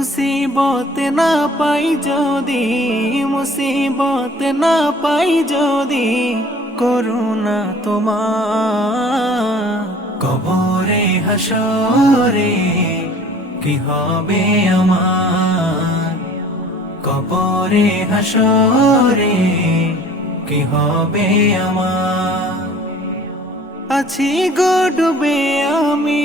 মুসিবত না পাই যদি, মুসিবত না পাই যদি, করুণা তোমার কবরে হাসরে কি হবে আমার? কবরে হাসরে কি হবে আমার? আছি গো ডুবে আমি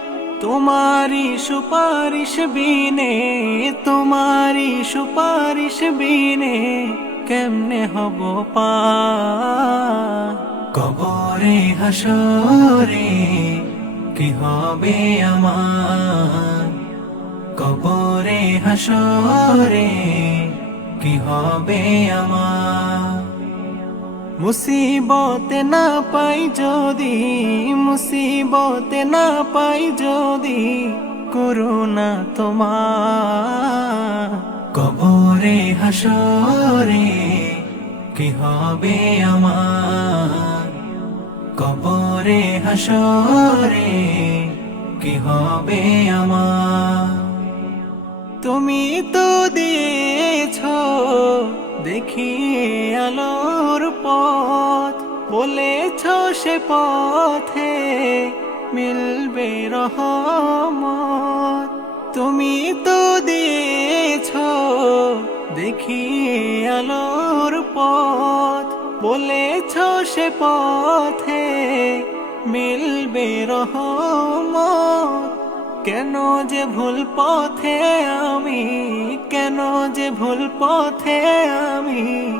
তোমারি সুপারিশ বিনে তোমারি সুপারিশ বিনে কেমনে হব পা? কবরে হাসরে কি হবে আমার? কবরে হাসরে কি হবে আমার? মুসিবতে না পাই যদি, মুসিবতে না পাই যদি করুণা তোমার। কবরে হাসরে কি হবে আমার? কবরে হাসরে কি হবে আমার? তুমি তো দিয়েছ দেখি পথ বলেছ সে পথে মিলবে রহমত। তুমি তো দিয়েছ দেখিয়ে আলোর পথ। বলেছ সে পথে মিলবে রহমত। কেন যে ভুল পথে আমি, কেন যে ভুল পথে আমি